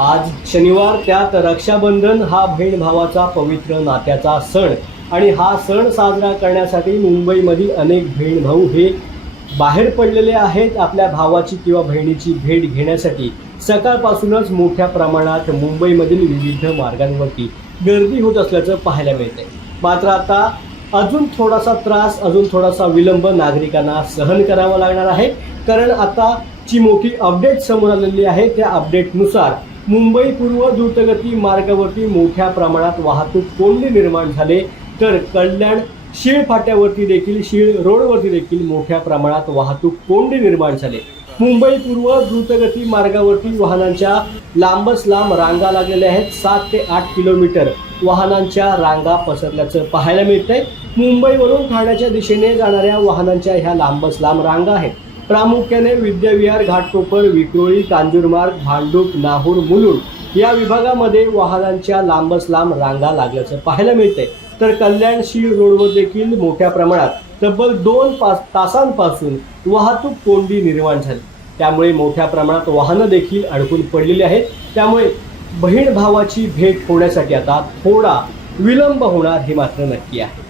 आज शनिवार, त्यात रक्षाबंधन हा बहीण भावाचा पवित्र नात्याचा सण आणि हा सण साजरा करण्यासाठी मुंबईमधील अनेक बहीण भाऊ हे बाहेर पडलेले आहेत. आपल्या भावाची किंवा बहिणीची भेट घेण्यासाठी सकाळपासूनच मोठ्या प्रमाणात मुंबईमधील विविध मार्गांवरती गर्दी होत असल्याचं पाहायला मिळतंय. मात्र आता अजून थोडासा त्रास, अजून थोडासा विलंब नागरिकांना सहन करावा लागणार आहे. कारण आता ची मोठी अपडेट समोर आलेली आहे. त्या अपडेटनुसार मुंबई पूर्व द्रुतगती मार्गावरती मोठ्या प्रमाणात वाहतूक कोंडी निर्माण झाले, तर कल्याण शीळ फाट्यावरती देखील, शीळ रोडवरती देखील मोठ्या प्रमाणात वाहतूक कोंडी निर्माण झाले. मुंबई पूर्व द्रुतगती मार्गावरती वाहनांच्या लांबच लांब रांगा लागलेल्या आहेत. 7 ते 8 किलोमीटर वाहनांच्या रांगा पसरल्याचं पाहायला मिळतंय. मुंबईवरून ठाण्याच्या दिशेने जाणाऱ्या वाहनांच्या ह्या लांबच लांब रांगा आहेत. प्रामुख्याने विद्याविहार, घाटकोपर, विक्रोळी, कांजूरमार्ग, भांडूप, नाहूर, मुलुंड या विभागामध्ये वाहनांच्या लांबच लांब रांगा लागल्याचं पाहायला मिळतंय. तर कल्याण शीळ रोडवर देखील मोठ्या प्रमाणात तब्बल 2 तासांपासून वाहतूक कोंडी निर्माण झाली. त्यामुळे मोठ्या प्रमाणात वाहनं देखील अडकून पडलेली आहेत. त्यामुळे बहीण भावाची भेट होण्यासाठी आता थोडा विलंब होणार हे मात्र नक्की आहे.